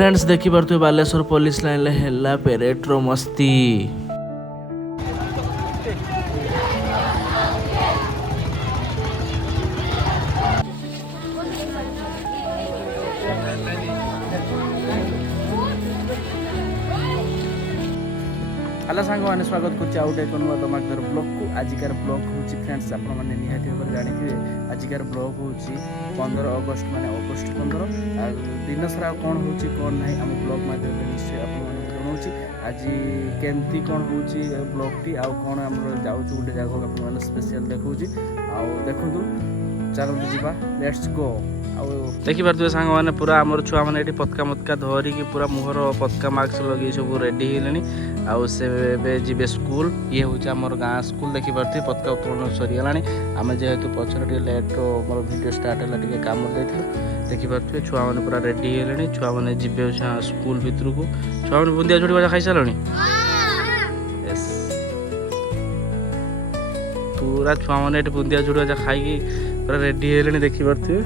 Friends देखी पार्थे Baleshwar police line है parade रो मस्ती। हेलो सांग मैंने स्वागत करुँ दमाकदार ब्लॉग को। आजिकार ब्लॉग हूँ फ्रेंड्स आप निहाती भाव जानते आजिकार ब्लॉग हूँ 15 अगस्त माने अगस्त 15 दिन सारा कौन हो कौन ना आम ब्लॉग मध्यम निश्चय आप जनाऊँ आज केमती कौन हो ब्लॉग टी आउ कौन आम जाऊँ गोटे जगह आप स्पेशल देखा देखु चलते जावा लेट्स गो। देखी पारे सांग मैंने पूरा आमर छुआ मैंने पतका मतका धरिकी पूरा मुहर पतका मार्क्स लगे सब रेडी हेले आउ से जी स्कूल ये हूँ आमर गाँ स्कूल देखी पारे पतका उत्तोलन सरीगला आम जेहेतु पचर लेट मोर वीडियो स्टार्ट है कम देखी पारे छुआ मैंने पूरा रेडी हेले छुआ मैंने जी स्कूल भितर को छुआ मैंने बुंदिया झोड़ी बाजा खाई सारे पूरा छुआ मैंने बुंदिया झोड़ी बाजा खाई पूरा रेडी हेले देखी पारे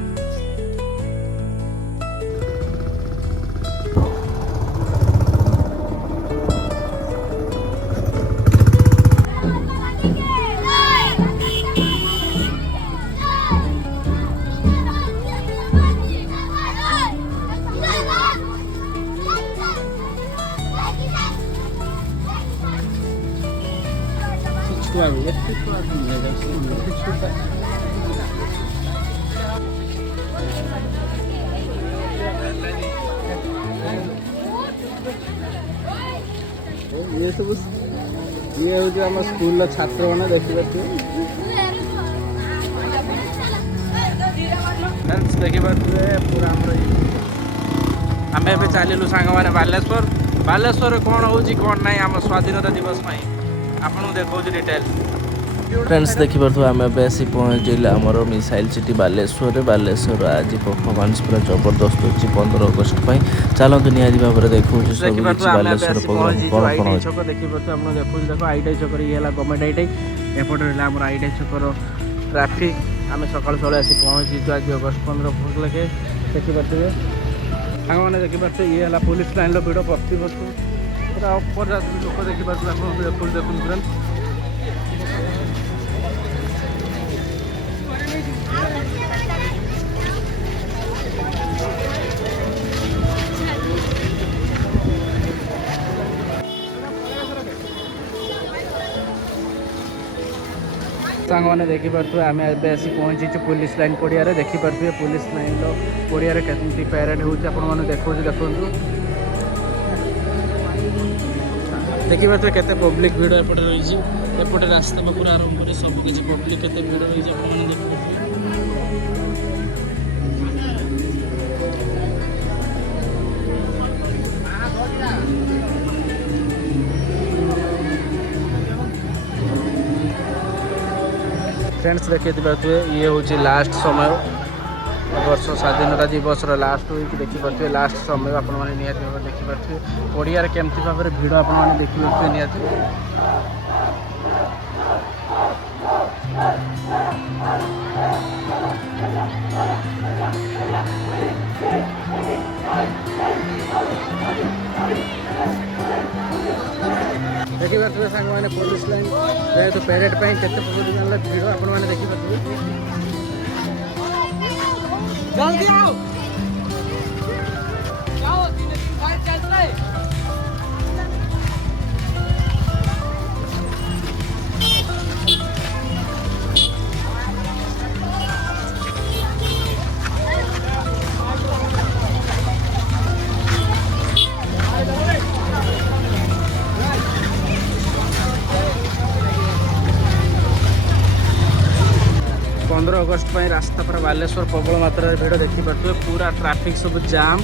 ये सब ये हूँ आम स्कूल छात्र मैंने देखी पारे पूरा आम ए चलू सांग मैंने बालेश्वर कौन हो कौन ना आम स्वाधीनता दिवस आपको देखा डिटेल। फ्रेंड्स देखी पारे आम आसी पहुँचल आमर मिसाइल सिटी बालेश्वर आज परफॉर्मेंस पूरा जबरदस्त अच्छी 15 अगस्त चलते निहाती भाव में देखा बालेश्वर प्रोग्राम कौन कौन छक देखी पारे देखो देख आईटाई छक ये गवर्नमेंट आईटाई एपटे रहा आईटाई छकर ट्राफिक आम सका सकाल आसी पहुँचीचु आज अगस्त 15 भोग लगे देखी पारे सांग मैंने देखी पारे ये है पुलिस लाइन भिड़ प्रति वर्ष पूरा अपर लोक देखी पारे देखो फ्रेंड्स सांग मैंने देखी पारे आम आसी पहुँचीचु पुलिस लाइन पड़िया देखी पारे पुलिस लाइन पड़िया के पैरेड होने देखो देखो देखी पारे केते पब्लिक भिड़ एपटे रही एपटे रास्ता पाखर आरंभ कर सबकि पब्लिक केते भिड़ रही देखी फ्रेंड्स देखी पारे ये हूँ लास्ट समय वर्ष स्वाधीनता दिवस लास्ट वीक देखी पारे लास्ट समय आप निहाती भाव देखी पारे पड़िया केमती भाव में भिड़ आप देखी पारे निहाती देखी पारे सांग मैंने पुलिस लाइन जेहेतु पेरेड के भिड़ आप देखी पारे जल्दी आओ जाओ 3 चल रहा है। अगस्त पर रास्ता पर बालेश्वर प्रबल मात्रा भिड़ देखी पारे पूरा ट्राफिक सब जाम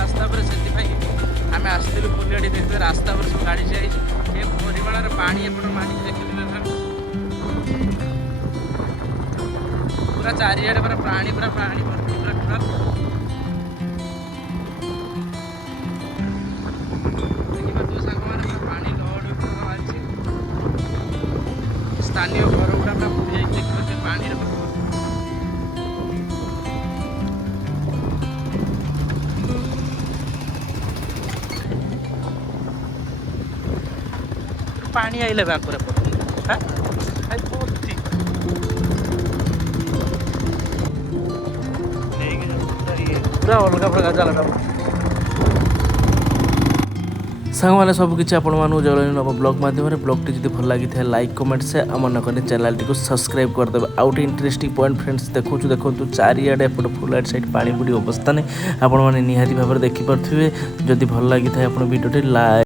रास्ता पर से आम आसलु फुलियाटी देखते रास्ता पर सब गाड़ी जाए परिमाण पानी एपट मानी देखते पूरा चारिआडे पूरा पानी भर्ती पूरा टोटाल देखिए सांग मैंने पानी लहड़ बाहरी स्थानीय घर गुड़ा पूरा बुड़ी देखिए पानी पानी आइले बांकुरा पूरा अलग प्रकार जालटा सांगमाने सबकि आपण जन नब ब्लॉग मध्यम ब्लॉगटी जब भल लगी है लाइक कमेंट से आम नक चैनल टी सब्सक्राइब करदे आउट इंटरेस्टिंग पॉइंट फ्रेंड्स देखु चारिआडे एपट फुल साइड पानी बुड़ी अवस्था नहीं आपण मैंने निहाती भाव देखिपे जदि भल लगी है आप भिडियोटी लाइक